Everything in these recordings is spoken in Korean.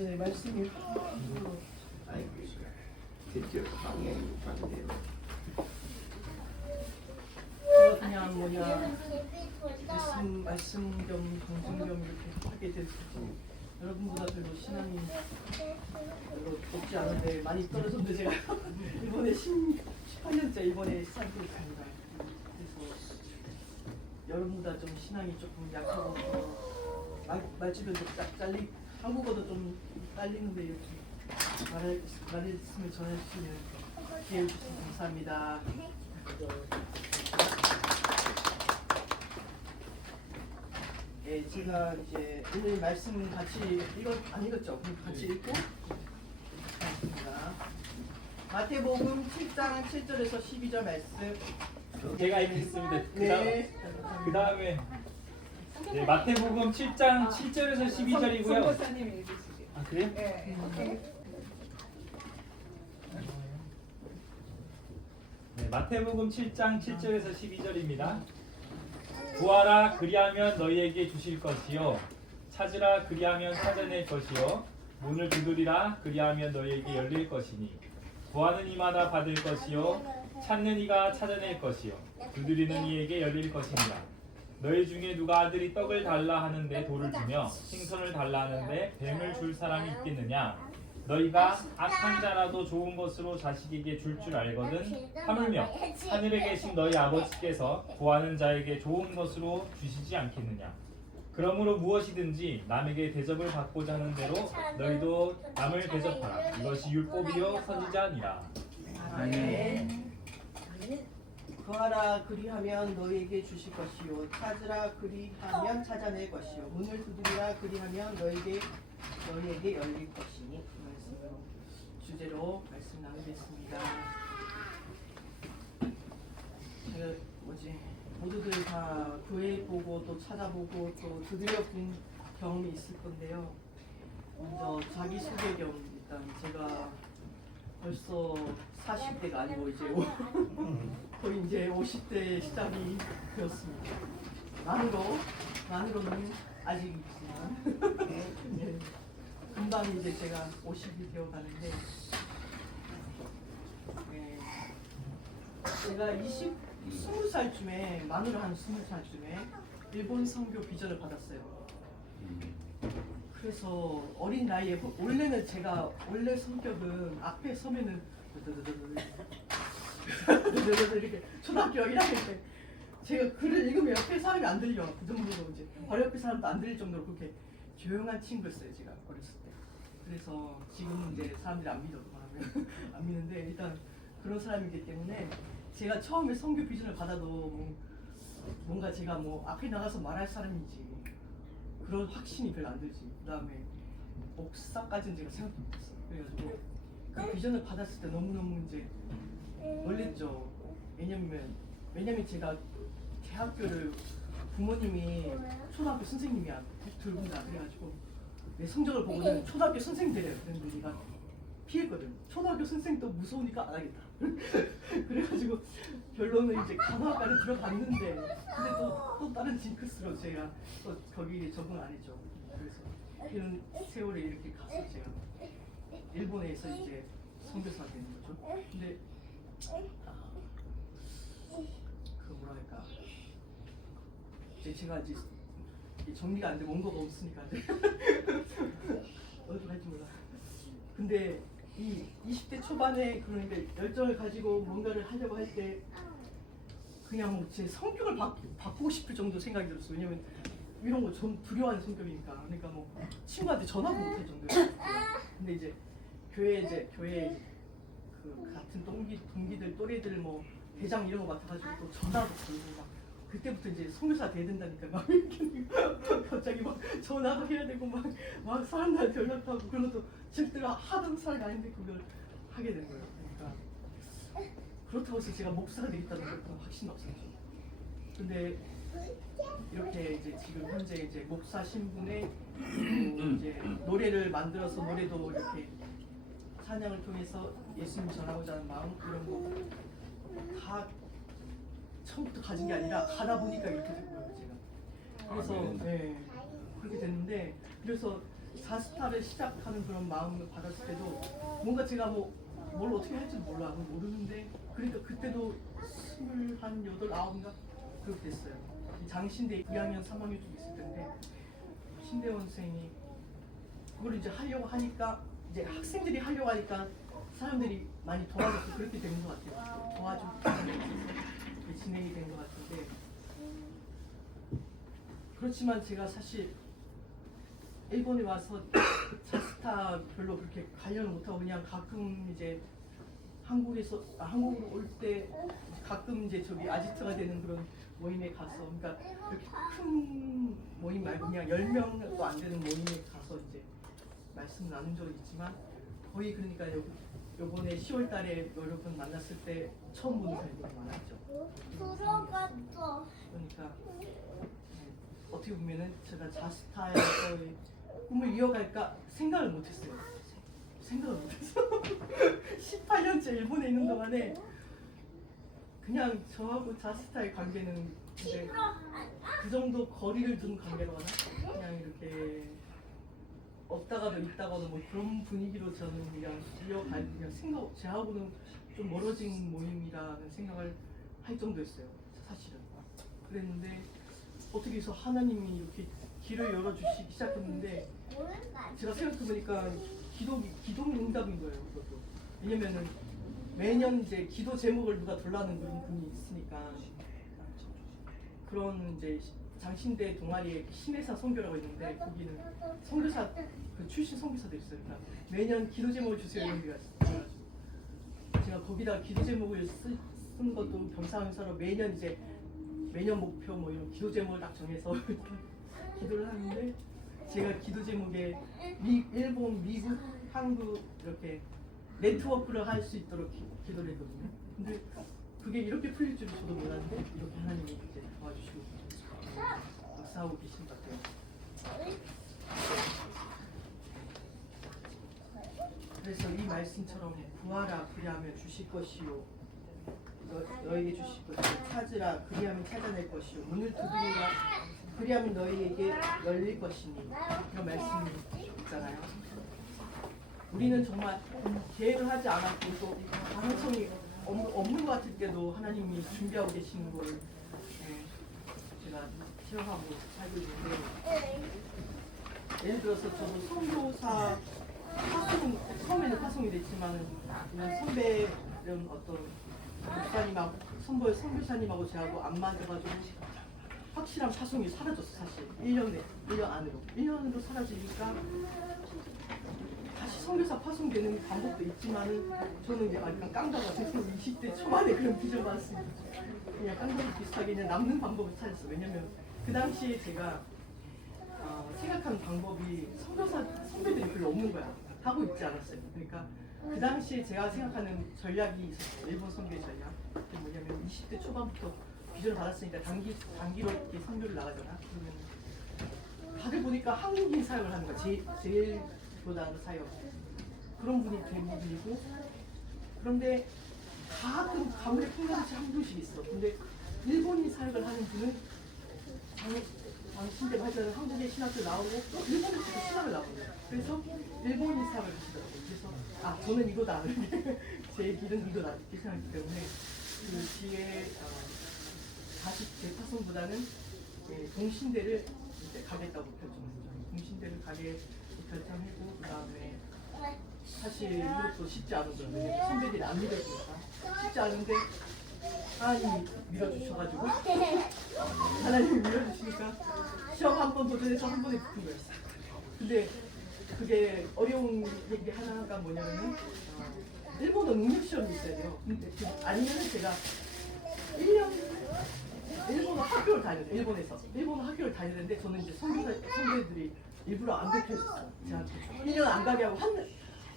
전에 말씀이 아이고 드디어 방향이 반대로 그냥 뭐냐 말씀 겸 방송 겸 이렇게 하게 됐지. 여러분보다 별로 신앙이 별로 높지 않은데 많이 떨어졌는데 제가 이번에 18년째 이번에 시작을 했습니다. 그래서 여러분보다 좀 신앙이 조금 약하고 말투도 좀 잘리 한국어도 좀 딸리는데 이렇게 말했으면 전해주시면 기회 주셔서 감사합니다. 예, 제가 이제 오늘 말씀 같이 안 읽었죠? 같이 읽고 하겠습니다. 마태복음 7장 7절에서 12절 말씀. 제가 읽겠습니다. 네. 그 다음에 네, 마태복음 7장 7절에서 12절이고요. 선교사님이 읽으시죠. 아 그래요? 예. 네, 마태복음 7장 7절에서 12절입니다. 구하라 그리하면 너희에게 주실 것이요 찾으라 그리하면 찾아낼 것이요 문을 두드리라 그리하면 너희에게 열릴 것이니 구하는 이마다 받을 것이요 찾는 이가 찾아낼 것이요 두드리는 이에게 열릴 것이니라. 너희 중에 누가 아들이 떡을 달라 하는데 돌을 주며 생선을 달라 하는데 뱀을 줄 사람이 있겠느냐. 너희가 악한 자라도 좋은 것으로 자식에게 줄 줄 알거든 하물며 하늘에 계신 너희 아버지께서 구하는 자에게 좋은 것으로 주시지 않겠느냐. 그러므로 무엇이든지 남에게 대접을 받고자 하는 대로 너희도 남을 대접하라. 이것이 율법이요 선지자니라. 아멘. 구하라 그리하면 너희에게 주실 것이요 찾으라 그리하면 찾아낼 것이요 문을 두드리라 그리하면 너희에게 열릴 것이니. 그 말씀으로 주제로 말씀 나누겠습니다. 제가 모두들 다 교회 보고 또 찾아보고 또 두드려 본 경험이 있을 건데요. 먼저 자기소개 겸 일단 제가 벌써 40대가 아니고 이제 거의 이제 50대 시작이 되었습니다. 만으로는 아직 있지만 네. 금방 이제 제가 50이 되어 가는데 네. 제가 20살쯤에 만으로 한 20살쯤에 일본 선교 비전을 받았어요. 그래서 어린 나이에 원래는 제가 원래 성격은 앞에 서면은 이렇게 초등학교 1학년 때 제가 글을 읽으면 옆에 사람이 안 들려. 그 정도로 이제 바로 옆에 사람도 안 들릴 정도로 그렇게 조용한 친구였어요. 제가 어렸을 때. 그래서 지금은 이제 사람들이 안 믿어 말하면 안 믿는데 일단 그런 사람이기 때문에 제가 처음에 성교 비전을 받아도 뭔가 제가 뭐 앞에 나가서 말할 사람인지 그런 확신이 별로 안 들지. 그 다음에 목사까지는 제가 생각도 못했어요. 그래가지고 그 비전을 받았을 때 너무너무 이제 놀랬죠. 왜냐면 제가 대학교를 부모님이 초등학교 선생님이야 둘 다. 그래가지고 내 성적을 보고는 초등학교 선생님 되래요. 그랬는데 내가 피했거든. 초등학교 선생도 무서우니까 안 하겠다. 그래가지고 결론은 이제 간호학과를 들어갔는데 근데 또 다른 징크스로 제가 또 거기에 적응 안 했죠. 그래서 이런 세월에 이렇게 가서 제가 일본에서 이제 선교사가 되는 거죠. 근데 그 뭐랄까 이제 제가 이제 정리가 안 되고 원고가 없으니까 이제 어떻게 할지 몰라. 근데 이 20대 초반에 그러니까 열정을 가지고 뭔가를 하려고 할 때 그냥 제 성격을 바꾸고 싶을 정도 생각이 들었어요. 왜냐면 이런 거 좀 두려워하는 성격이니까. 그러니까 뭐 친구한테 전화도 못할 정도였어요. 근데 이제 교회 그 같은 동기들 또래들 뭐 대장 이런 거 맡아가지고 또 전화도 걸고 막 그때부터 이제 선교사 돼야 된다니까 막 이렇게 갑자기 막 전화도 해야 되고 막 사람들한테 연락하고 그런 것도 절대로 하던 사람이 아닌데 그걸 하게 된 거예요. 그러니까 그렇다고 해서 제가 목사가 되겠다는 그런 확신은 없었죠. 근데 이렇게 이제 지금 현재 이제 목사 신분에 이제 노래를 만들어서 노래도 이렇게 찬양을 통해서 예수님 전하고자 하는 마음 이런 거 다 처음부터 가진 게 아니라 가다 보니까 이렇게 된 거예요, 제가. 그래서 네, 그렇게 됐는데 그래서 자스타를 시작하는 그런 마음을 받았을 때도 뭔가 제가 뭘 어떻게 할지 모르는데 그러니까 그때도 28, 9인가 그렇게 됐어요. 장신대 2학년, 3학년 좀 있을 텐데 신대원 선생이 그걸 이제 하려고 하니까 이제 학생들이 하려고 하니까 사람들이 많이 도와줘서 그렇게 된 것 같아요. 도와주고 진행이 된 것 같은데 그렇지만 제가 사실 일본에 와서 자스타 별로 그렇게 관련을 못하고 그냥 가끔 이제 한국으로 올 때 가끔 이제 저기 아지트가 되는 그런 모임에 가서 그러니까 이렇게 큰 모임 말고 그냥 10명도 안 되는 모임에 가서 이제 말씀 나눈 적은 있지만 거의 그러니까 요번에 10월 달에 여러분 만났을 때 처음 보는 사람들이 많았죠. 들어갔어. 그러니까 어떻게 보면은 제가 자스타에서의 꿈을 이어갈까 생각을 못했어요. 생각을 못했어. 18년째 일본에 있는 동안에 그냥 저하고 자스타의 관계는 이제 그 정도 거리를 둔 관계로 하나? 그냥 이렇게 없다가도 있다가도 뭐 그런 분위기로 저는 그냥 이어갈 그냥 생각 제하고는 좀 멀어진 모임이라는 생각을 할 정도였어요. 사실은 그랬는데 어떻게 해서 하나님이 이렇게 길을 열어주시기 시작했는데 제가 생각해보니까 기도 응답인 거예요. 그것도 왜냐면은 매년 이제 기도 제목을 누가 돌라는 그런 분이 있으니까 그런 이제 장신대 동아리에 신해사 선교라고 있는데 거기는 선교사 그 출신 선교사도 있어요. 그러니까 매년 기도 제목을 주세요 이런 게 있어요. 제가 거기다 기도 제목을 쓴 것도 겸사겸사로 매년 목표 뭐 이런 기도 제목을 딱 정해서 기도를 하는데 제가 기도 제목에 일본, 미국, 한국 이렇게 네트워크를 할 수 있도록 기도를 했거든요. 근데 그게 이렇게 풀릴 줄은 저도 몰랐는데 이렇게 하나님이 이제 도와주시고 역사하고 계신 것 같아요. 그래서 이 말씀처럼 구하라 그리하면 주실 것이요 너에게 주실 것이요 찾으라 그리하면 찾아낼 것이요 문을 두드리라 그리하면 너희에게 열릴 것이니 이런 말씀이 있잖아요. 우리는 정말 계획을 하지 않았고 또 가능성이 없는 것 같을 때도 하나님이 준비하고 계시는 걸 제가 체험하고 살고 있는데 예를 들어서 저도 선교사 처음에는 파송이 됐지만은 선배는 어떤 목사님하고 선교사님하고 저하고 안 맞아가지고 확실한 파송이 사라졌어. 사실 1년 안으로 1년으로 사라지니까 다시 선교사 파송되는 방법도 있지만은 저는 이제 약간 깡다가 돼서 20대 초반에 그런 비전 받았습니다. 그냥 깡다가 비슷하게 그냥 남는 방법을 찾았어. 왜냐면 그 당시에 제가 생각하는 방법이 선배들이 별로 없는 거야. 하고 있지 않았어요. 그러니까 그 당시에 제가 생각하는 전략이 있었어요. 일본 선교의 전략. 그게 뭐냐면 20대 초반부터 비전을 받았으니까 단기로 이렇게 선교를 나가잖아. 그러면 다들 보니까 한국인 사역을 하는 거야. 제일 보다는 사역. 그런 분이 대부분이고 그런데 가끔 가문에 풍덩이치 한 분씩 있어. 근데 일본인 사역을 하는 분은 장신대 하자는 한국의 신학교 나오고 또 일본에서 신학을 나오고 그래서 일본인 사역을 하시더라고요. 그래서 저는 이거다. 제 길은 이거다 이렇게 생각했기 때문에 그 뒤에 다시 재파송보다는 동신대를 이제 가겠다고 결정했죠. 동신대를 가게 결정하고 그 다음에 사실 이것도 쉽지 않은 거예요. 선배들이 안 믿어주니까 쉽지 않은데 하나님이 밀어주셔가지고 하나님이 밀어주시니까 시험 한 번 도전해서 한 번에 붙은 거였어요. 근데 그게 어려운 얘기 하나가 뭐냐면은 일본어 능력 시험이 있어야 돼요. 근데 아니면은 제가 1년 일본어 학교를 다녀요. 일본어 학교를 다니는데 저는 이제 선배들이 일부러 안 그렇게 했어요. 제가 1년 안 가게 하고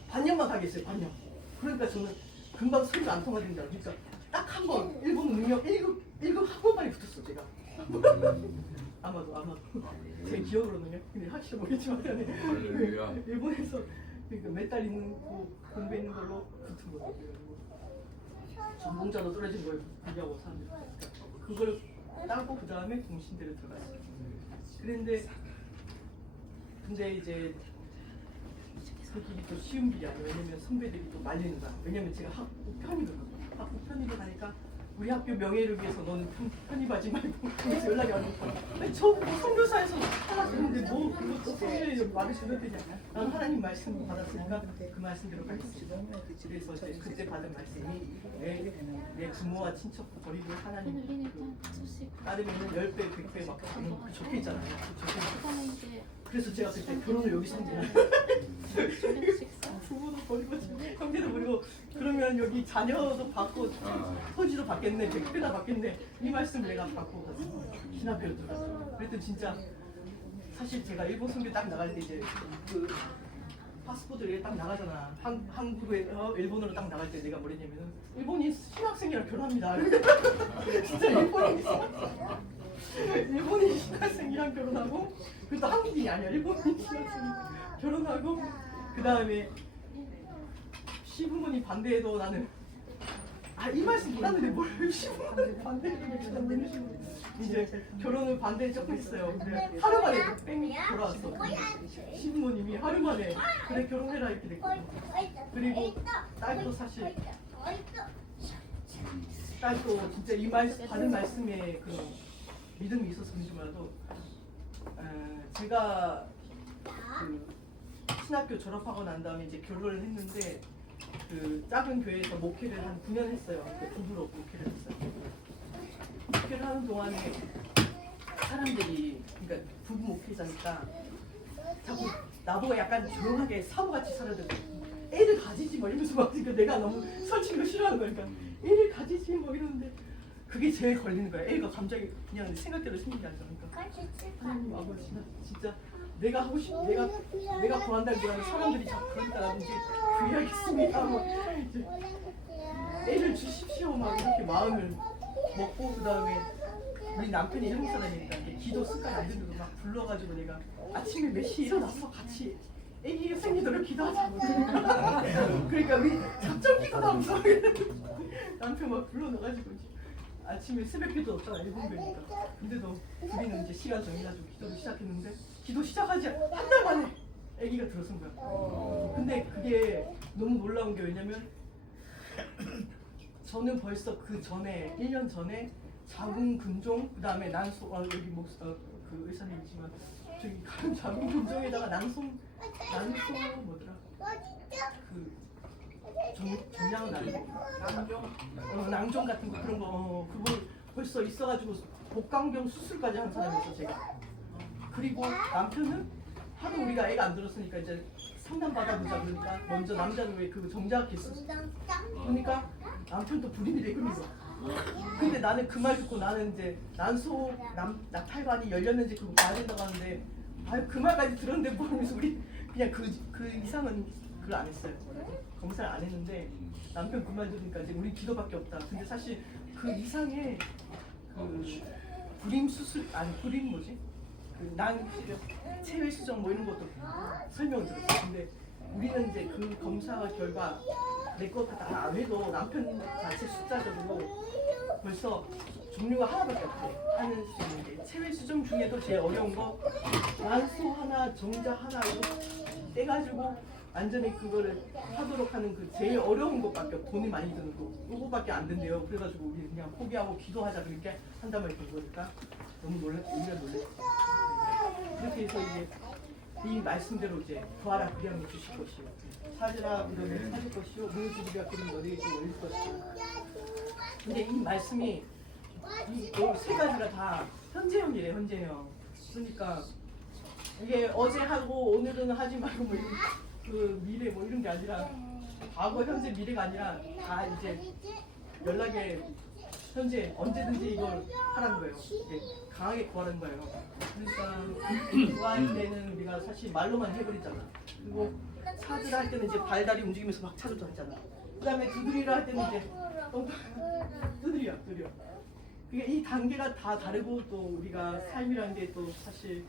반년만 가게 했어요. 반년. 그러니까 저는 금방 소리가 안 통하던다. 그러니까 딱 한 번 일본어 능력 1급 한 번만에 붙었어 제가. 아마도 제 기억으로는요. 근데 확실히 모르겠지만 일본에서 그러니까 몇 달 있는 거 공부했는 걸로 붙은 거예요. 전공자도 떨어진 거예요. 비교하고 사람들이. 그러니까 그걸 따고 그 다음에 동신대를 들어갔어요. 근데 이제 그 길이 또 쉬운 길이 아니에요. 왜냐면 선배들이 또 말리는 거야. 왜냐면 제가 학부 편입이거든요. 학부 편입을 하니까 우리 학교 명예를 위해서 너는 편입하지 말고 그래서 연락이 오는 거야. 아니 저 선교사에서 살았는데 뭐 그것도 선교에 말을 주면 되지 않냐? 난 하나님 말씀 받았으니까 그 말씀대로 가겠습니다. 그래서 이제 그때 받은 말씀이 내 부모와 친척 버리고 하나님 그 따르면은 10배, 100배 막 적혀 있잖아요. 적혀 있잖아요. 그래서 제가 그때 결혼을 여기서 한 거예요. 부모도 버리고 형제도 버리고 그러면 여기 자녀도 받고 토지도 받겠네 100배나 받겠네 이 말씀을 내가 받고 갔어. 기나베로 들어갔어. 그랬더니 진짜 사실 제가 일본 선교 딱 나갈 때 이제 그 파스포드를 딱 나가잖아. 한국에 일본으로 딱 나갈 때 내가 뭐랬냐면은 일본인 신학생이랑 결혼합니다. 진짜 일본인 신학생이랑 결혼하고 그것도 한국인이 아니야. 일본인 신학생이 결혼하고 그 다음에 시부모님 반대해도 나는 이 말씀 몰랐는데 뭘 시부모님 반대해도 이제 결혼을 반대에 조금 했어요. 근데 하루 만에 뺑 돌아왔어. 시부모님이 하루 만에 그래 결혼해라 이렇게 됐고 그리고 딸도 사실 딸도 진짜 이 말씀 받은 말씀에 그 믿음이 있어서 그런지 몰라도 제가 그 신학교 졸업하고 난 다음에 이제 결혼을 했는데 그 작은 교회에서 목회를 한 9년 했어요. 그 부부로 목회를 했어요. 목회를 하는 동안에 사람들이 그러니까 부부 목회자니까 자꾸 나보고 약간 조용하게 사부같이 살아야 되고 애를 가지지 뭐 이러면서 막 그러니까 내가 너무 설치는 거 싫어하는 거니까 애를 가지지 뭐 이러는데 그게 제일 걸리는 거야. 애가 갑자기 그냥 생각대로 생긴 게 아니라 하나님 아버지 진짜 내가 하고 싶 내가 구한다는 게 아니라 사람들이 자꾸 그러니까 나도 이제 구해야겠습니다. 뭐 이제 애를 주십시오 막 이렇게 마음을 먹고 그 다음에 우리 남편이 일본 사람이니까 이렇게 기도 습관 안 되는데도 막 불러가지고 내가 아침에 몇 시에 일어나서 같이 애기 생기도록 기도하자고 그러니까 우리 작전 기도도 하면서 남편 막 불러넣어가지고 아침에 새벽기도 없잖아 일본 교회니까 근데도 우리는 이제 시간 정해가지고 기도를 시작했는데 기도 시작하지 한 달 만에 아기가 들어선 거야. 근데 그게 너무 놀라운 게 왜냐면 저는 벌써 그 전에 1년 전에 자궁 근종 그 다음에 난소 여기 그 의사님이지만 저기 자궁 근종에다가 난소 뭐더라 그 정량은 아니고 낭종 같은 거 그런 거 그걸 벌써 있어가지고 복강경 수술까지 한 사람이었어 제가. 그리고 남편은 하도 우리가 애가 안 들었으니까 이제 상담 받아보자 그러니까 먼저 남자는 왜 그 정자했어. 그러니까 남편도 불임이 되고 있는 거야. 근데 나는 그 말 듣고 나는 이제 난소 낙탈관이 열렸는지 그거 봐야 된다고 하는데 그 말까지 들었는데 모르면서 우리 그냥 그 이상은 그걸 안 했어요. 검사를 안 했는데 남편 그 말 들으니까 이제 우리 기도밖에 없다. 근데 사실 그 이상의 그 불임 수술 아니 불임 뭐지? 그 체외 수정 뭐 이런 것도 설명을 들었어. 근데 우리는 이제 그 검사 결과 내 것 다 안 해도 남편 자체 숫자적으로 벌써 종류가 하나밖에 없대. 하는 수 있는 게 체외 수정 중에도 제일 어려운 거 난소 하나, 정자 하나 이거 떼가지고 완전히 그거를 하도록 하는 그 제일 어려운 것밖에 돈이 많이 드는 거 그거밖에 안 된대요. 그래가지고 우리 그냥 포기하고 기도하자 그렇게 한다면 된 거니까 너무 우리가 놀랬지. 그렇게 해서 이제 이 말씀대로 이제 구하라 그리하면 주실 것이요 찾으라 그러면 찾을 것이요 문을 그리면 너희에게 열릴 것이요. 근데 이 말씀이 이 세 가지가 다 현재형이래. 현재형. 그러니까 이게 어제 하고 오늘은 하지 말고 뭐 그 미래 뭐 이런 게 아니라 과거 현재 미래가 아니라 다 이제 연락에 현재 언제든지 이걸 하라는 거예요. 이제 강하게 구하는 거예요. 그러니까 구할 때는 우리가 사실 말로만 해버리잖아. 그리고 찾으라 할 때는 이제 발다리 움직이면서 막 찾으자 하잖아. 그 다음에 두드리라 할 때는 이제 두드려. 그게 이 단계가 다 다르고 또 우리가 삶이라는 게 또 사실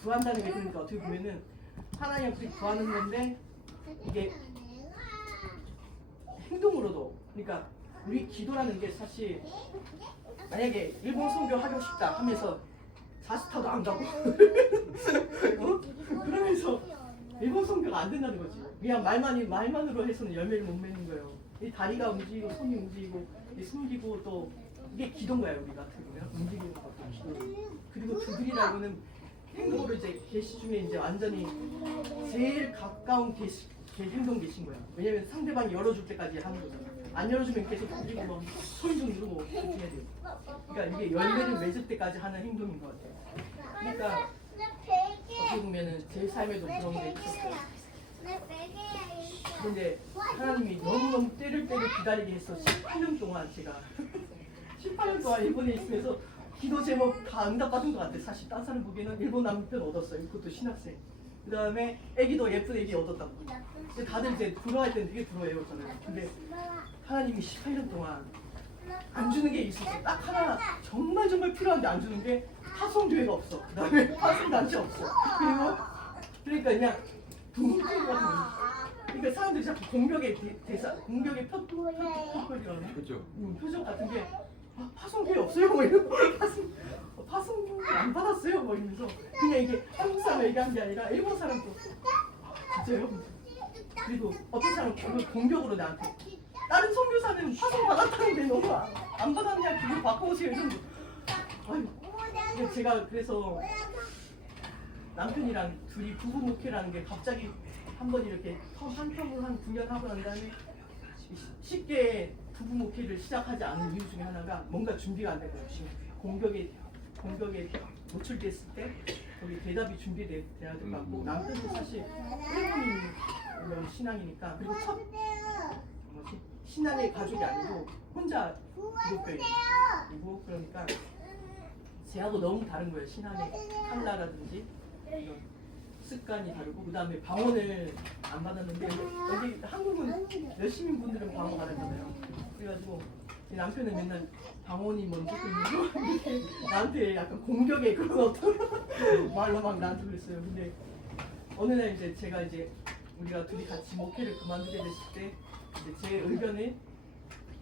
구한다는 게 그러니까 어떻게 보면은 하나님 앞에 구하는 건데 이게 행동으로도 그러니까 우리 기도라는 게 사실 만약에 일본 선교 하고 싶다 하면서 자스타도 안 가고 그러면서 성교가 안 된다는 거지. 그냥 말만으로 해서는 열매를 못 맺는 거예요. 이 다리가 움직이고 손이 움직이고 이 숨기고 또 이게 기도인 거예요. 우리가 어떻게 보면 움직이는 것도 기도. 그리고 두드리라고는 행동으로 이제 계시 중에 이제 완전히 제일 가까운 행동 계신 거예요. 왜냐면 상대방이 열어줄 때까지 하는 거잖아요. 안 열어주면 계속 두드리고 막 손 좀 누르고 그렇게 해야 돼요. 그러니까 이게 열매를 맺을 때까지 하는 행동인 것 같아요. 그러니까 어떻게 보면은 제 삶에도 그런 게 있었어요. 근데 하나님이 너무너무 때를 기다리게 했어. 18년 동안 제가 18년 동안 일본에 있으면서 기도 제목 다 응답받은 것 같아요. 사실 딴 사람 보기에는 일본 남편 얻었어요. 그것도 신학생. 그 다음에 애기도 예쁜 애기 얻었다고. 근데 다들 이제 부러워할 때는 되게 부러워해요 저는. 근데 하나님이 18년 동안 안 주는 게 있었어요. 딱 하나 정말 필요한데 안 주는 게 파송교회가 없어. 그 다음에 파송단체 없어. 그리고 그러니까 그냥 둥글거 같은 거. 그러니까 사람들이 자꾸 공격의 표적이라나? 그죠. 표적 같은 게 파송교회 없어요? 뭐 이러고 파송 안 받았어요? 뭐 이러면서 그냥 이게 한국 사람 얘기한 게 아니라 일본 사람도 진짜요? 그리고 어떤 사람은 공격으로 나한테 다른 선교사는 파송 받았다는데 너무 안 받았냐? 그거 바꿔오세요. 이러면서 아유 제가 그래서 남편이랑 둘이 부부 목회라는 게 갑자기 한번 이렇게 한 텀으로 한 9년 하고 난 다음에 쉽게 부부 목회를 시작하지 않은 이유 중에 하나가 뭔가 준비가 안 되고요. 지금 공격에 노출됐을 때 거기 대답이 준비돼야 될 것 같고 남편도 사실 일본인 신앙이니까 그리고 첫 신앙의 가족이 아니고 혼자 기독교인이고 그러니까 제하고 너무 다른 거예요. 신앙의 칼라라든지 이런 습관이 다르고 그 다음에 방언을 안 받았는데 여기 한국은 열심히 분들은 방언 받았잖아요. 그래가지고 남편은 맨날 방언이 뭔지 이렇게 나한테 약간 공격의 그런 어떤 말로 막 나한테 그랬어요. 근데 어느 날 이제 제가 이제 우리가 둘이 같이 목회를 그만두게 됐을 때 이제 제 의견에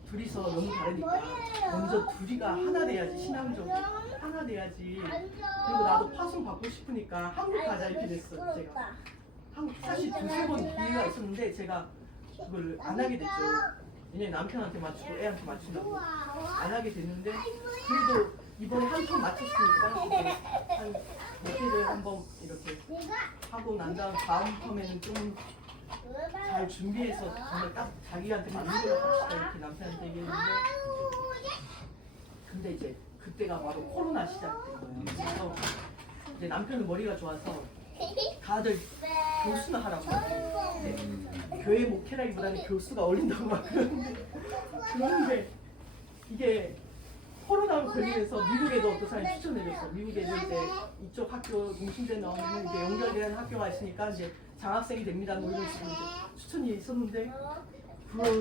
둘이서 너무 다르니까 먼저 둘이가 하나 돼야지 신앙적으로 하나 돼야지. 그리고 나도 파송 받고 싶으니까 한국 가자 이렇게 됐어요. 제가 사실 두세 번 기회가 있었는데 제가 그걸 안 하게 됐죠. 왜냐면 남편한테 맞추고 애한테 맞춘다고 안 하게 됐는데 그래도 이번에 한 턴 맞췄으니까 이제 한 목회를 한번 이렇게 하고 난 다음 텀에는 좀 잘 준비해서 정말 딱 자기한테 맞는 걸로 합시다 이렇게 남편한테 얘기했는데 근데 이제 그때가 바로 코로나 시작된 거예요. 그래서 이제 남편은 머리가 좋아서 다들 교수나 하라고 교회 목회라기보다는 교수가 어울린다고 막 그러는데 이게 코로나로 걸리면서 미국에도 어떤 사람이 추천해줬어. 미국에도 이제 이쪽 학교 공신제 나오면 이제 연결되는 학교가 있으니까 이제 장학생이 됩니다. 뭐 이런 식으로 이제 추천이 있었는데 그런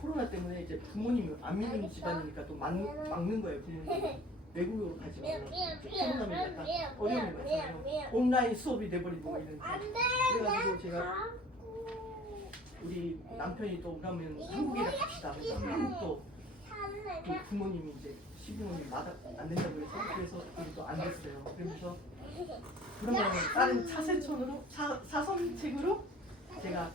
코로나 때문에 이제 부모님이 안 믿는 집안이니까 또 막는 거예요. 부모님 외국으로 가지 말고 코로나면 약간 어려움이 많잖아요. 온라인 수업이 돼버리고 막 이런. 그래가지고 제가 우리 남편이 또 그러면 한국에 갑시다. 그래서 한국도 그 부모님이 이제 시부모님 안 된다고 그래서 또 안 됐어요. 그러면서 그러면 다른 차세천으로 사선책으로 제가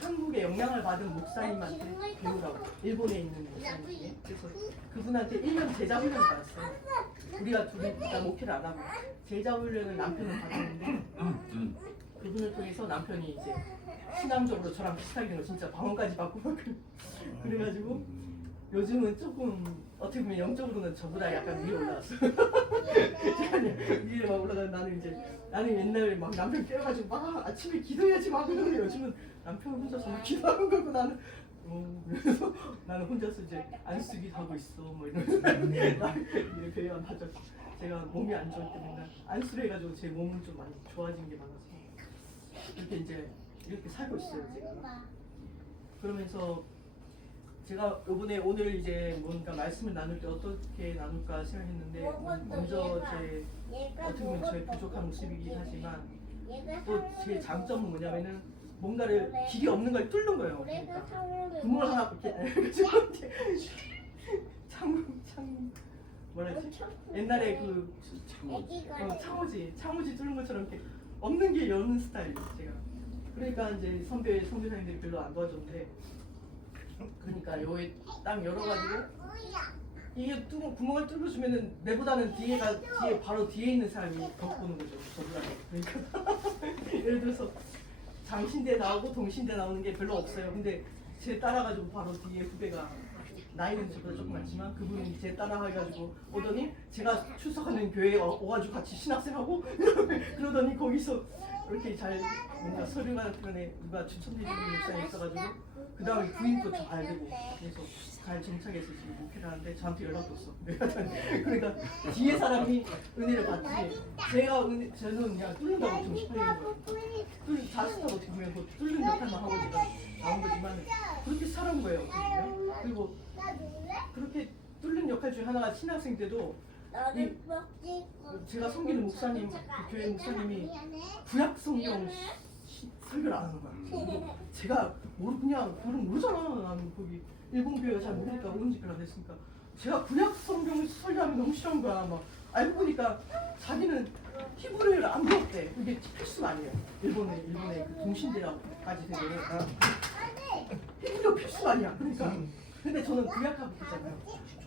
한국에 영향을 받은 목사님한테 배우라고 일본에 있는 목사님이 그래서 그분한테 1년 제자 훈련을 받았어요. 우리가 둘이 다 목회를 안 하고 제자 훈련을 남편은 받았는데 그분을 통해서 남편이 이제 신앙적으로 저랑 비슷하게 된 거 진짜 방언까지 받고 막 그래가지고 요즘은 조금 어떻게 보면 영적으로는 저보다 약간 위에 올라왔어요. 제가 위에 막 올라가는 나는 옛날에 막 남편 깨워가지고 막 아침에 기도해야지 막 그러는데 요즘은 남편 혼자서 막 기도하는 거고 나는 그래서 나는 혼자서 이제 안쓰기도 하고 있어 뭐 이러면서 이렇게 하죠. 제가 몸이 안 좋을 때 맨날 안쓰를 해가지고 제 몸은 좀 많이 좋아진 게 많아서 이렇게 이제 이렇게 살고 있어요 제가. 그러면서 제가 이번에 오늘 이제 뭔가 말씀을 나눌 때 어떻게 나눌까 생각했는데 먼저 제 어떻게 보면 저의 부족한 모습이긴 하지만 또 제 장점은 뭐냐면은 뭔가를 길이 없는 걸 뚫는 거예요. 그러니까 구멍을 하나 이렇게 창 뭐라 했지? 옛날에 그 창호지 뚫는 것처럼 이렇게 없는 게 여는 스타일이에요 제가. 그러니까 이제 선교사님들이 별로 안 도와줬는데, 그러니까 여기 딱 열어가지고 이게 구멍을 뚫어주면은 내보다는 뒤에 바로 뒤에 있는 사람이 덮보는 거죠 저보다는. 그러니까 예를 들어서 장신대 나오고 동신대 나오는 게 별로 없어요. 근데 제 따라가지고 바로 뒤에 후배가 나이는 저보다 조금 많지만 그분이 제 따라해가지고 오더니 제가 출석하는 교회에 오가지고 같이 신학생하고 그러더니 거기서 이렇게 잘 뭔가 서류 같은 거에 누가 추천해주는 목사님 있어가지고 그 다음에 부인도 잘 되고 그래서 잘 정착해서 지금 목회를 하는데 저한테 연락도 없어. 그러니까 뒤에 사람이 은혜를 받지 저는 그냥 뚫는다고 정식하려는 거예요. 자스타 어떻게 보면 뭐 뚫는 역할만 하고 제가 나온 거지만 그렇게 살아온 거예요. 어떻게 그리고 그렇게 뚫는 역할 중에 하나가 신학생 때도 제가 섬기는 목사님, 그 교회 목사님이 구약 성경 설교를 안 하는 거야. 제가 그냥 모르잖아. 나는 거기 일본 교회가 잘 모르니까 온 지 별로 안 됐으니까 제가 구약 성경 설교하면 너무 싫은 거야. 막 알고 보니까 자기는 히브리어를 안 배웠대. 그게 필수가 아니에요. 일본의 그 동신대라고까지 되거든. 히브리어 필수가 아니야. 그러니까 근데 저는 구약하고 있잖아요.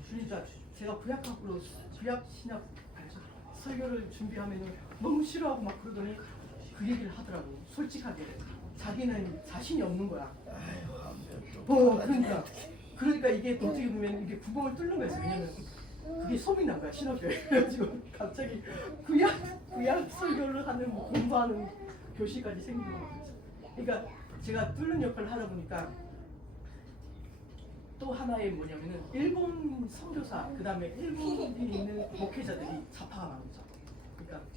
그러니까 제가 구약학으로 구약 신약 설교를 준비하면은 너무 싫어하고 막 그러더니 그 얘기를 하더라고. 솔직하게 자기는 자신이 없는 거야. 그러니까 이게 어떻게 보면 이게 구멍을 뚫는 거였어. 왜냐면 그게 소문이 난 거야 신학교에. 그래가지고 갑자기 구약 설교를 하는 뭐 공부하는 교실까지 생기는 거야. 그러니까 제가 뚫는 역할을 하다 보니까 또 하나의 뭐냐면은 일본 선교사 그 다음에 일본에 있는 목회자들이 좌파가 많은 거죠. 그러니까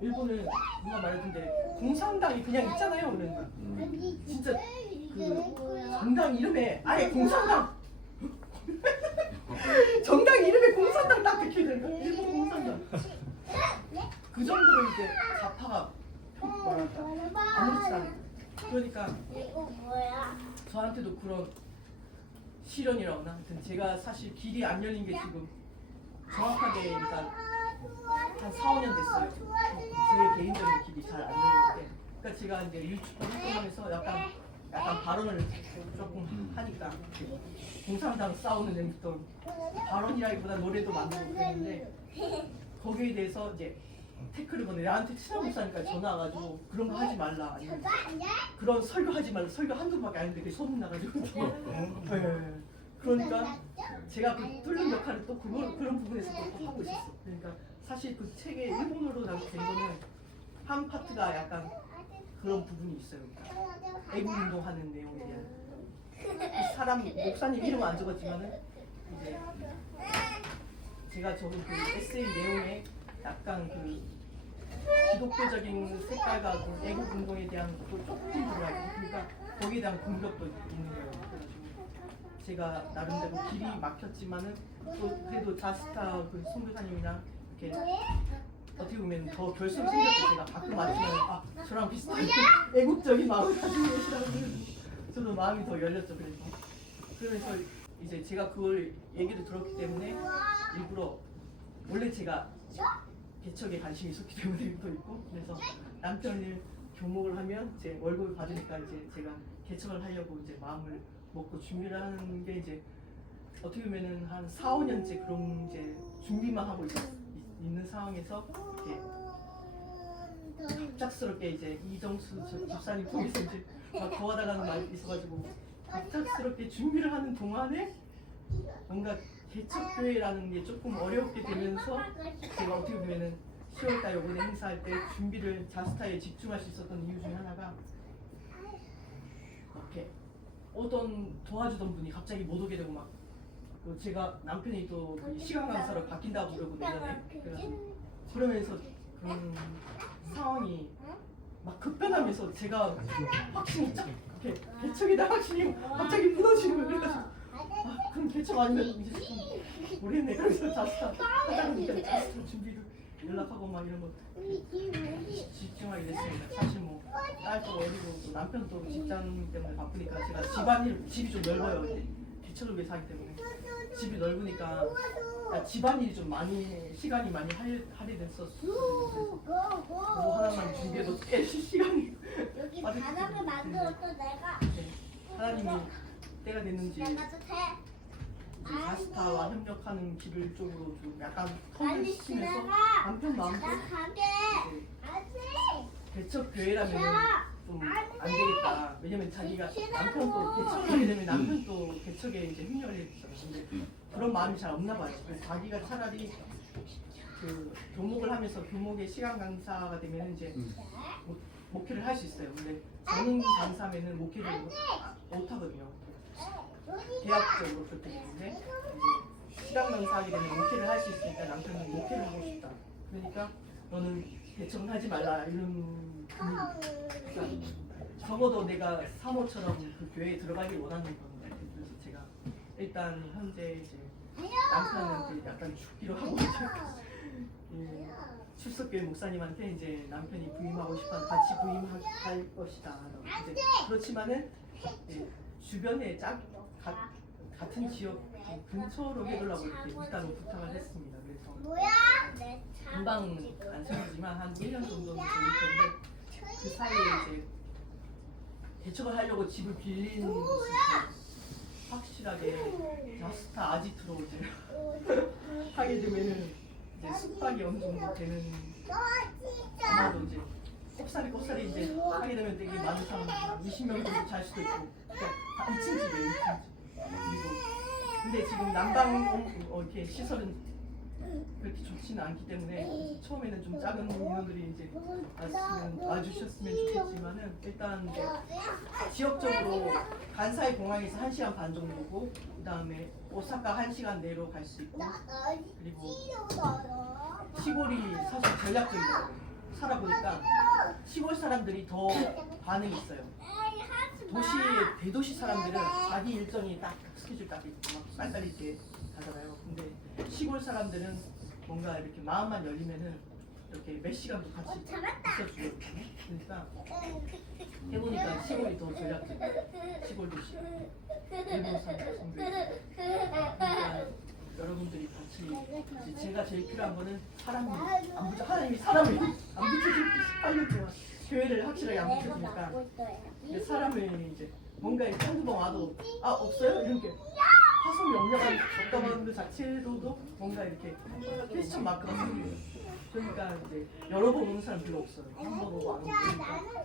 일본은 누가 말했던데 공산당이 그냥 있잖아요. 그러니까 진짜 그 정당 이름에 아예 공산당 정당 이름에 공산당 딱 적혀있으니까 일본 공산당 그 정도로 이제 좌파가 아무렇지 않아요. 그러니까 저한테도 그런 시련이라거나 하여튼 제가 사실 길이 안 열린 게 지금 정확하게 일단 한 4, 5년 됐어요. 제 개인적인 길이 잘 안 열리는데 그러니까 제가 이제 일주일 활동하면서 약간 발언을 조금 하니까 공산당 싸우는 데부터 발언이라기보다 노래도 만들고 그랬는데 거기에 대해서 이제 태클을 보내 나한테 친한 목사니까 전화 와가지고 그런 거 하지 말라 아니면 그런 설교 하지 말라 설교 한두 번밖에 아닌데 그게 소문 나가지고 네. 그러니까 제가 그 뚫는 역할을 또 그런 부분에서 또 하고 있었어. 그러니까 사실 그 책의 일본어로 된 거는 한 파트가 약간 그런 부분이 있어요. 그러니까 애국운동하는 내용에 대한 그 사람 목사님 이름 안 적었지만은 이제 제가 적은 그 에세이 내용에 약간 그 기독교적인 색깔과 그 애국운동에 대한 것도 조금 들어가고 그러니까 거기에 대한 공격도 있는 거예요. 그래가지고 제가 나름대로 길이 막혔지만은 또 그래도 자스타 그 선교사님이랑 이렇게 어떻게 보면 더 결속 생겼죠. 제가 가끔 맞으면 저랑 비슷한 애국적인 마음을 가지고 계시다고 저도 마음이 더 열렸죠. 그래서 이제 제가 그걸 얘기를 들었기 때문에 일부러 원래 제가 개척에 관심이 있었기 때문에 또 있고 그래서 남편을 교목을 하면 제 월급을 받으니까 이제 제가 개척을 하려고 이제 마음을 먹고 준비를 하는 게 이제 어떻게 보면은 한 4, 5년째 그런 이제 준비만 하고 있는 상황에서 이렇게 갑작스럽게 이제 이정수 집사님 통해서 이제 막 도와달라는 말이 있어가지고 갑작스럽게 준비를 하는 동안에 뭔가 개척교회라는 게 조금 어렵게 되면서 제가 어떻게 보면은 10월달 요번에 행사할 때 준비를 자스타에 집중할 수 있었던 이유 중에 하나가 이렇게 도와주던 분이 갑자기 못 오게 되고 막 제가 남편이 또 시간 강사로 바뀐다고 그러고 내년에 그러면서 그런 상황이 막 급변하면서 제가 확신이 쫙 이렇게 개척이다 확신이 갑자기 무너지는 거예요. 그래가지고 그럼 개척 아니면 이제 좀 모르겠네. 그래서 자스타 하다 보니까 자스타 준비를 연락하고 막 이런 거 집중하게 됐습니다. 사실 뭐 딸도 어리고 또 남편도 직장 때문에 바쁘니까 제가 집이 좀 넓어요. 개척을 위해서 하기 때문에 집이 넓으니까 그러니까 집안일이 좀 많이 시간이 많이 할애됐었어. 그래서 그거 하나만 준비해도 꽤 시간이 여기 맞을 바닥을 텐데. 만들었어 내가. 네. 하나님이 때가 됐는지 내가 도 돼. 이제 자스타와 협력하는 길을 쪽으로 좀 약간 턴을 빨리 시키면서 지나가. 남편 마음도 나 가게. 이제 안돼. 개척 교회라면 좀 안 되겠다. 왜냐면 자기가 싫어. 남편도 개척을 하게 되면 남편도 개척에 이제 협력을 해주잖아. 근데 그런 마음이 잘 없나 봐요. 그래서 자기가 차라리 그 교목을 하면서 교목의 시간 강사가 되면 이제 목회를 할 수 있어요. 근데 전임 강사면은 목회를 못 하거든요. 대학적으로 그렇게 되는데 이제 시간 강사하게 되면 목회를 할 수 있으니까 남편은 목회를 하고 싶다. 그러니까 너는 개척은 하지 말라 이런 그러니까 적어도 내가 사모처럼 그 교회에 들어가길 원하는 건데 그래서 제가 일단 현재 이제 남편한테 약간 죽기로 하고 예, 출석교회 목사님한테 이제 남편이 부임하고 싶어 같이 부임할 것이다. 이제 그렇지만은 예, 주변에 같은 지역 근처로 해보려고 이렇게 일단은 부탁을 했습니다. 그래서 뭐야? 내 금방 안 생기지만 한 1년 정도는 걸릴 텐데 그 사이에 이제 개척을 하려고 집을 빌리는 것이 확실하게 자스타 아지트로 이제 하게 되면은 이제 숙박이 어느 정도 되는 아마도 이제 꼽사리 이제 하게 되면 되게 많은 사람 20명 정도 잘 수도 있고 그러니까 다 2층 집이에요 2층 집 그리고 근데 지금 난방 이렇게 시설은 그렇게 좋지는 않기 때문에 처음에는 좀 작은 인원들이 이제 와주셨으면 좋겠지만은 일단 이제 지역적으로 간사이 공항에서 1시간 반 정도고 그 다음에 오사카 1시간 내로 갈 수 있고 그리고 시골이 사실 전략적이더라고요. 살아보니까 시골 사람들이 더 반응이 있어요. 대도시 사람들은 자기 일정이 딱 스케줄 딱 있고 막 빨리빨리 이렇게 가잖아요. 근데 시골 사람들은 뭔가 이렇게 마음만 열리면은 이렇게 몇 시간도 같이 있어주거든요. 그러니까 해보니까 시골이 더 전략적이에요. 시골 도시. 일본 사람들 성교육. 그러니까 여러분들이 같이 제가 제일 필요한 거는 하나님이 사람을 안 붙여줄 18년 동안 교회를 확실하게 안 붙여주니까 사람을 이제 뭔가 이렇게 한두 번 와도 없어요? 이렇게 화성 영역을 적당하는 것 자체로도 뭔가 이렇게 퀘스천 마크가 생겨요. 그러니까 이제 여러 번 오는 사람 별로 없어요. 한 번 오고 안 오고 그러니까.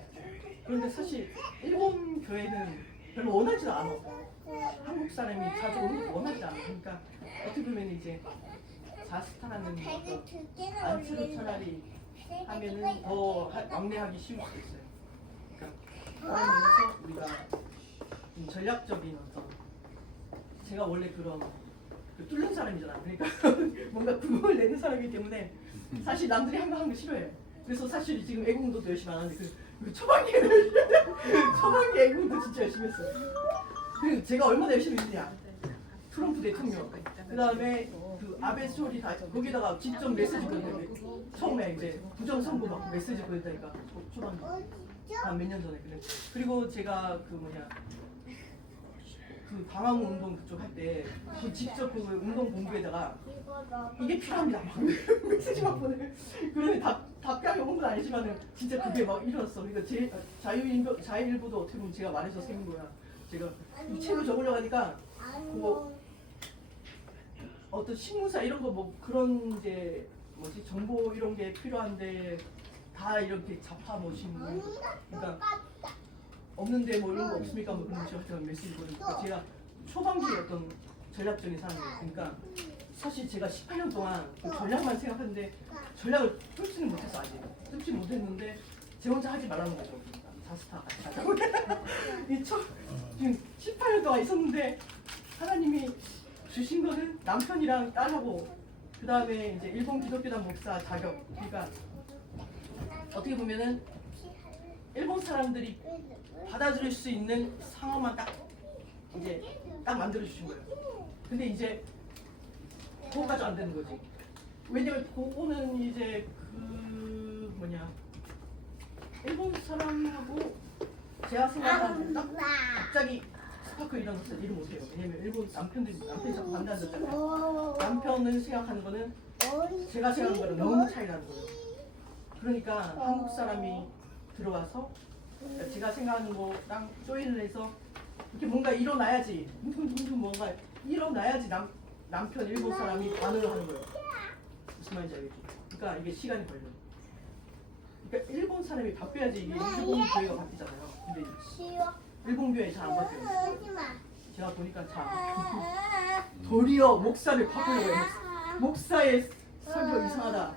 그런데 사실 일본 교회는 별로 원하지도 않아. 한국 사람이 자주 오는 거 원하지 않아. 그러니까 어떻게 보면 이제 자스타라는 안치로 차라리 하면은 더 왕래하기 쉬울 수도 있어요. 그러니까 그런 면에서 우리가 좀 전략적인 어떤 제가 원래 그런 뚫는 사람이잖아. 그러니까 뭔가 구멍을 내는 사람이기 때문에 사실 남들이 한 거 하는 거 싫어해. 그래서 사실 지금 애국운동도 열심히 안 하는데 그 초반기에는 초반기 애국운동 진짜 열심히 했어요. 그 제가 얼마나 열심히 했느냐. 트럼프 대통령, 그 다음에 그 아베 소리 다 거기다가 직접 메시지 보냈는데 처음에 이제 부정선거 막 메시지 보냈다니까 초반기 한 몇 년 전에 그리고 제가 그 방황 운동 그쪽 할 때 그 직접 그 운동 본부에다가 이게 필요합니다 막 메시지 막 보내. 그러면 답장이 온 건 아니지만은 진짜 그게 막 일어났어. 그러니까 자유일보도 어떻게 보면 제가 말해서 생긴 거야. 제가 이 책을 적으려고 하니까 그거 어떤 신문사 이런 거 뭐 그런 이제 뭐지 정보 이런 게 필요한데 다 이렇게 잡아 모신 그러니까 없는데 뭐 이런 거 없습니까? 뭐 그런 식으로 메시지 보내니까 제가 초반기에 어떤 전략적인 사람이에요. 그러니까 사실 제가 18년 동안 그 전략만 생각하는데 전략을 뚫지는 못했어 아직. 뚫지 못했는데 제 혼자 하지 말라는 거죠. 자스타 같이 하자고. 지금 18년 동안 있었는데 하나님이 주신 거는 남편이랑 딸하고 그 다음에 이제 일본 기독교단 목사 자격. 그러니까 어떻게 보면은 일본 사람들이 받아들일 수 있는 상황만 딱 만들어 주신 거예요. 근데 이제 그거까지 안 되는 거지. 왜냐면 그거는 이제 일본 사람하고 제가 생각하는 딱 갑자기 스파클이라는 것을 이해 못해요. 왜냐면 일본 남편이 자꾸 반대한다잖아요. 남편은 생각하는 거는 제가 생각하는 거랑 너무 차이 나는 거예요. 그러니까 한국 사람이 들어와서 그러니까 제가 생각하는 거랑 조인을 해서 이렇게 뭔가 일어나야지 뭔가 일어나야지 남편 일본 사람이 반응을 하는 거예요. 무슨 말인지 알겠지? 그러니까 이게 시간이 걸려요. 그러니까 일본 사람이 바뀌어야지 이게 일본 교회가 바뀌잖아요. 근데 일본 교회 잘 안 바뀌어요. 제가 보니까 잘 도리어 목사를 바꾸려고 해요. 목사의 설교 이상하다.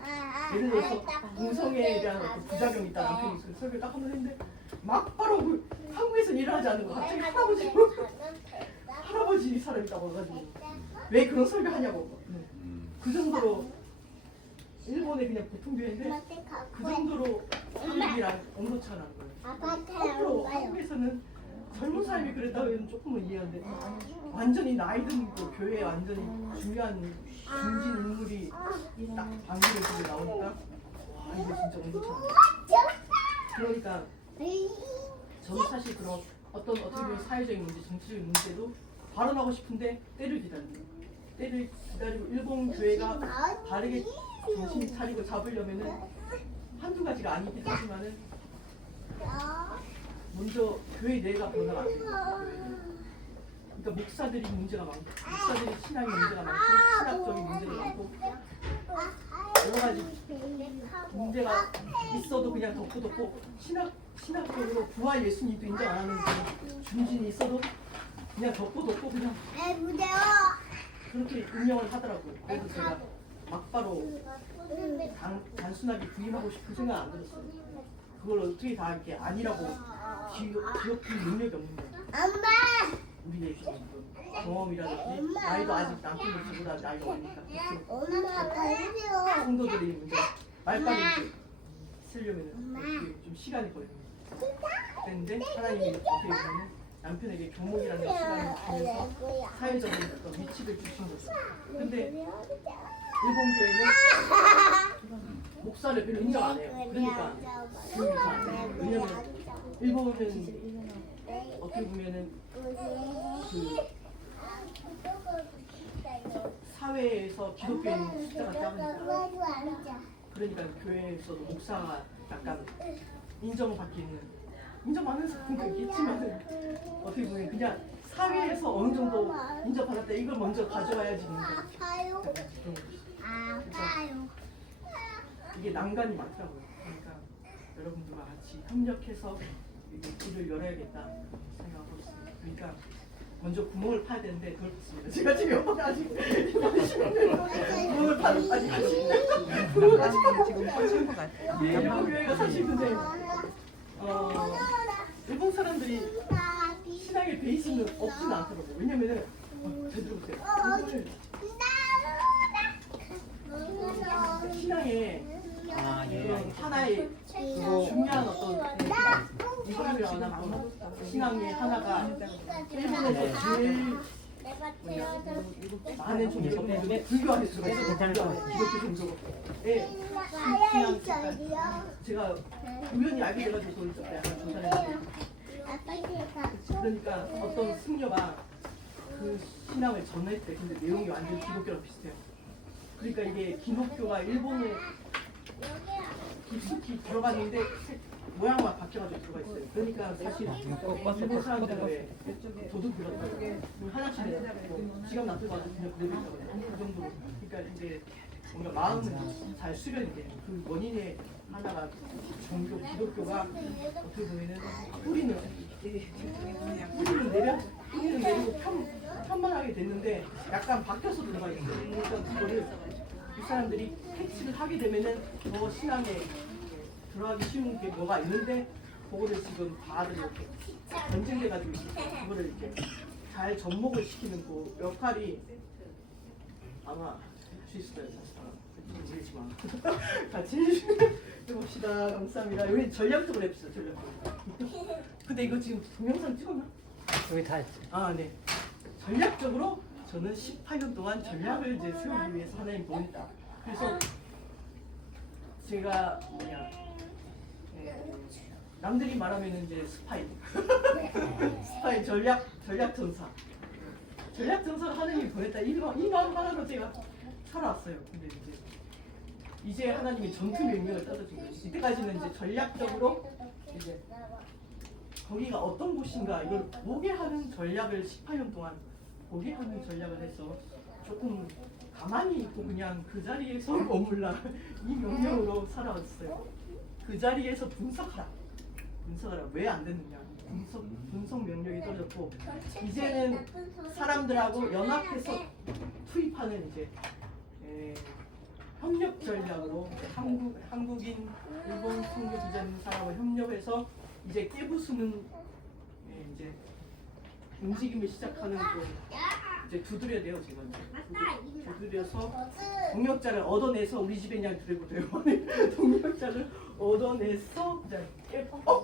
예를 들어서 동성애에 대한 어떤 부작용이 있다. 남편이 그 설교를 딱 한번 했는데 막바로 그 한국에서 일어나지 않는 거 갑자기 할아버지 사람이 있다고 해가지고 왜 그런 설교 하냐고. 그 정도로 일본의 그냥 보통 교회인데 그 정도로 한국이랑 온도차가 나는 거예요. 앞으로 한국에서는 젊은 사람이 그랬다면 조금은 이해하는데 완전히 나이 든 그 교회에 완전히 중요한 중진 인물이 딱 방송에 집에 나오니까 와 이거 진짜 온도차가 그러니까 저는 사실 그런 어떻게 보면 사회적인 문제, 정치적인 문제도 발언하고 싶은데 때를 기다리고 일본 교회가 바르게 정신 차리고 잡으려면은 한두 가지가 아니긴 하지만은 먼저 교회 내가 변화가 안 돼요. 그러니까 목사들이 문제가 많고, 목사들이 신앙의 문제가 많고, 신학적인 문제가 많고, 여러 가지 문제가 있어도 그냥 덮고 신학적으로 부활 예수님도 인정 안 하는 그런 중진이 있어도 그냥 덮고 그냥 그렇게 인정을 하더라고요. 그래서 제가 막바로 단순하게 부인하고 싶은 생각 안 들었어요. 그걸 어떻게 다 이렇게 아니라고 기억할 능력이 없는 거예요. 우리의 경험이라든지 나이도 아직 남편이 저보다 나이가 많으니까 성도들의 문제 말빨리 이렇게 쓰려면 어떻게 좀 시간이 걸립니다. 그런데 하나님이 어떻게 보면 남편에게 교목이라는 시간을 주면서 사회적인 어떤 위치를 주신 거죠. 근데 일본 교회는 목사를 별로 인정 안 해요. 그러니까 교육이 잘 안 돼요. 왜냐면 일본은 어떻게 보면은 그 사회에서 기독교인 숫자가 작으니까 그러니까 교회에서도 목사가 약간 인정받기는 인정받는 사람도 있겠지만 어떻게 보면 그냥 사회에서 어느 정도 인정받았다 이걸 먼저 가져와야지 이게 난관이 많더라고요. 그러니까 여러분들과 같이 협력해서 길을 열어야겠다 생각하고 있습니다. 그러니까 먼저 구멍을 파야 되는데 그걸 봤습니다. 제가 지금 아직 구멍을 파는 아직 지금 빠진 것 같아요. 일본 교회가 사실 근데 일본 사람들이 신앙의 베이스는 없지는 않더라고요. 왜냐면은 잘 들어보세요. 신앙의 그런 하나의 중요한 어떤 이거라거나 신앙의 하나가 일본에서 제일 많은 종교가 불교 안에 들어가 있어요. 기독교 종교에 신앙 제가 우연히 알게 돼가지고 저를 약간 조사했는데 그러니까 어떤 승려가 그 신앙을 전했대. 근데 내용이 완전 기독교랑 비슷해요. 그러니까 이게 기독교가 일본에 깊숙이 들어갔는데 모양만 바뀌어가지고 들어가 있어요. 그러니까 사실 일본 사람들은 왜 도둑 들었다고 화장실에 지갑 놔두고 와서 그냥 그대로 있다고 해요. 그 정도로. 그러니까 이제 뭔가 마음은 잘 수련이 돼요. 그 원인의 하나가 종교 기독교가 어떻게 보면은 뿌리는 내리고 편만하게 됐는데 약간 바뀌어서 들어가 있어요. 그러니까 그거를 이 사람들이 캐치를 하게 되면은 더 신앙에 들어가기 쉬운 게 뭐가 있는데 그거를 지금 다들 이렇게 전쟁돼가지고 그거를 이렇게 잘 접목을 시키는 그 역할이 아마 할 수 있을 거예요. 모르지만 같이 해봅시다. 감사합니다. 우리 전략적으로 해봅시다. 전략적으로. 근데 이거 지금 동영상 찍었나? 여기 다 있지. 아 네. 전략적으로 저는 18년 동안 전략을 이제 세우기 위해서 하나님 보냈다. 그래서 제가 남들이 말하면 이제 스파이, 스파이 전략 전사, 전략 전사를 하나님이 보냈다. 이 마음 하나로 제가 살아왔어요. 근데 이제 하나님이 전투 명령을 떠주신 거예요. 이때까지는 이제 전략적으로 이제 거기가 어떤 곳인가 이걸 보게 하는 전략을 18년 동안 보게 하는 전략을 해서 조금 가만히 있고 그냥 그 자리에서 머물라 이 명령으로 살아왔어요. 그 자리에서 분석하라. 왜 안 됐느냐. 분석 명령이 떨어졌고 이제는 사람들하고 연합해서 투입하는 이제 협력 전략으로 한국인, 일본 선교 주재하는 사람을 협력해서 이제 깨부수는 이제 움직임을 시작하는 거 이제 두드려야 돼요. 제가 두드려서 동력자를 얻어내서 우리 집에 그냥 들고 돼요. 동력자를 얻어내서 이제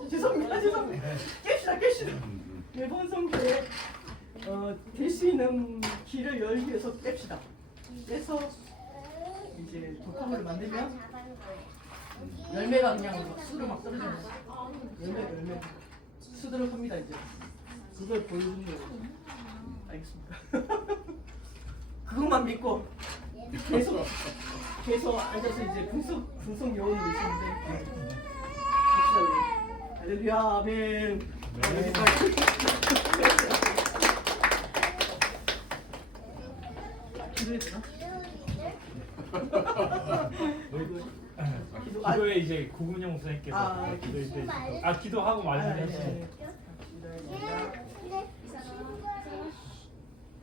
죄송합니다. 깹시다. 일본 선교에 될 수 있는 길을 열기 위해서 깹시다. 깨서 이제 독화물을 만들면 열매가 그냥 수로 막 떨어지는 거예요. 열매 수들을 합니다. 이제 그걸 보여주는 거예요. 알겠습니까? 그것만 믿고 계속 앉아서 이제 분석 요원을 외치는데 갑시다 우리. 할렐루야 아멘. 기도해야 되나? 기도에 이제 구금영 목사님께서 기도해 주시고 기도하고 말씀하시죠.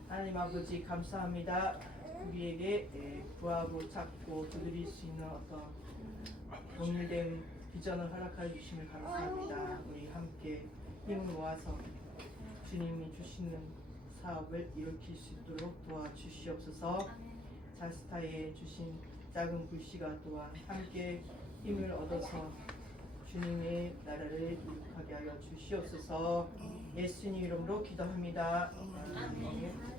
하나님 아버지 감사합니다. 우리에게 구하고 찾고 두드릴 수 있는 어떤 동일된 비전을 허락해 주심을 감사합니다. 우리 함께 힘을 모아서 주님이 주시는 사업을 일으킬 수 있도록 도와주시옵소서. 자스타에 주신 작은 불씨가 또한 함께 힘을 얻어서 주님의 나라를 이룩하게 하여 주시옵소서. 예수님 이름으로 기도합니다. 아멘.